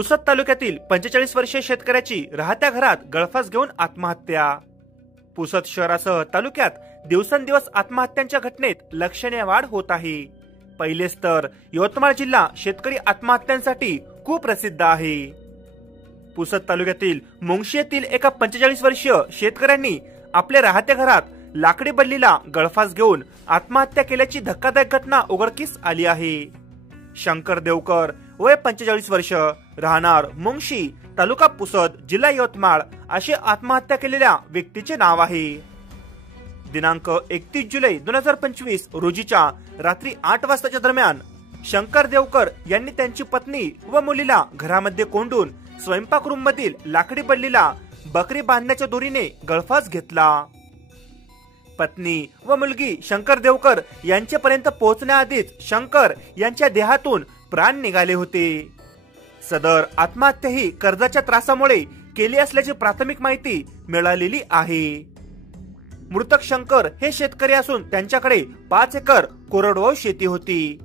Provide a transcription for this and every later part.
पुसद तालुक्यातील 45 वर्षीय शेतकऱ्याची राहत्या घरात गळफास घेऊन आत्महत्या। पुसद शहरासह तालुक्यात दिवसेंदिवस आत्महत्यांच्या घटनेत लक्षणीय वाढ होत आहे। पहिलेच तर यवतमाळ जिल्हा शेतकरी आत्महत्यांसाठी खूप प्रसिद्ध आहे। पुसद तालुक्यातील मुंगशी येथील एका 45 वर्षीय शेतकऱ्यांनी आपल्या राहत्या घरात लाकडी बल्लीला गळफास घेऊन आत्महत्या केल्याची धक्कादायक घटना उघडकीस आली आहे। शंकर देवकर वय 45 वर्ष, राहणार मुंगशी, तालुका पुसद, जिल्हा यवतमाळ असे आत्महत्या केलेल्या व्यक्तीचे नाव आहे। दिनांक 31 जुलै 2025 रोजीच्या रात्री 8 वाजताच्या दरम्यान शंकर देवकर यांनी त्यांची पत्नी व मुलीला घरामध्ये कोंडून स्वयंपाकरूम मधील लाकडी बल्लीला बकरी बांधण्याच्या दोरीने गळफास घेतला। पत्नी व मुलगी शंकर देवकर यांच्यापर्यंत पोहोचण्याआधीच शंकर यांच्या देहातून प्राण निघाले होते। सदर आत्महत्या ही कर्जाच्या त्रासामुळे केली असल्याची प्राथमिक माहिती मिळालेली आहे। मृतक शंकर हे शेतकरी असून त्यांच्याकडे 5 एकर कोरडवाहू शेती होती।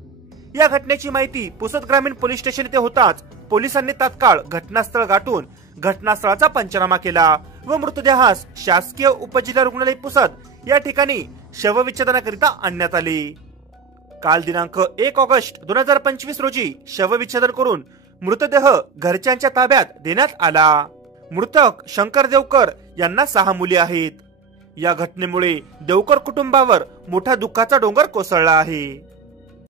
या घटनेची माहिती पुसद ग्रामीण पोलीस स्टेशन येथे होताच पोलिसांनी तात्काळ घटनास्थळ गाठून घटनास्थळाचा पंचनामा केला व मृतदेहास शासकीय उपजिल्हा रुग्णालय पुसद या ठिकाणी शवविच्छेदनाकरिता आणण्यात आले। काल दिनांक 1 ऑगस्ट 2025 रोजी शवविच्छेदन करून मृतदेह घरच्यांच्या ताब्यात देण्यात आला। मृतक शंकर देवकर यांना 6 मुली आहेत। या घटनेमुळे देवकर कुटुंबावर मोठा दुःखाचा डोंगर कोसळला आहे।